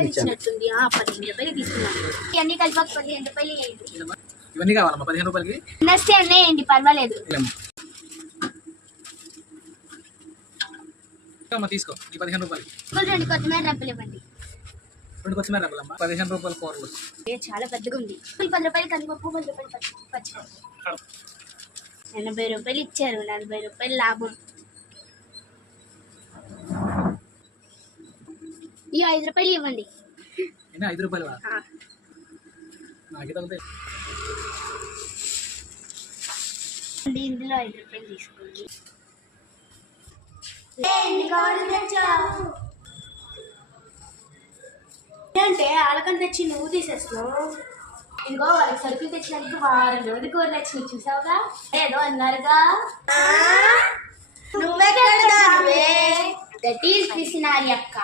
ఇచ్చినట్టుంది 15 రూపాయలు తీసుకున్నాం. ఇవన్నీ కలిపి 15 రూపాయలు వేయండి. ఇవన్నీ కావాలమ్మా 15 రూపాయలకి. నస్తే అన్నీ వేయండి, పర్వాలేదు. తీసుకో ఈ 15 రూపాయలకి. 2 కొత్తిమీర రెబ్బలు ఇవ్వండి. 2 కొత్తిమీర రెబ్బలమ్మా 15 రూపాయలు కూరలు. చాలా పెద్దగా ఉంది. 10 రూపాయలు కందిపప్పు, 10 రూపాయలు పచ్చిపప్పు. 80 రూపాయలు ఇచ్చారు, 40 రూపాయలు లాభం. ఈ 5 రూపాయలు ఇవ్వండి. 5 రూపాయలు నాకే తగ్గుతాయి. ఇందులో 5 రూపాయలు తీసుకోండి. అంటే ఆలకం తెచ్చి నువ్వు తీసేస్తున్నావు. ఇంకో వాళ్ళకి సరుకులు తెచ్చినందుకు వారం రోజులు కూరలు వచ్చినాయి, చూసావుగా? ఏదో అన్నారుగా, నువ్వే కదా పిసినారి అక్క.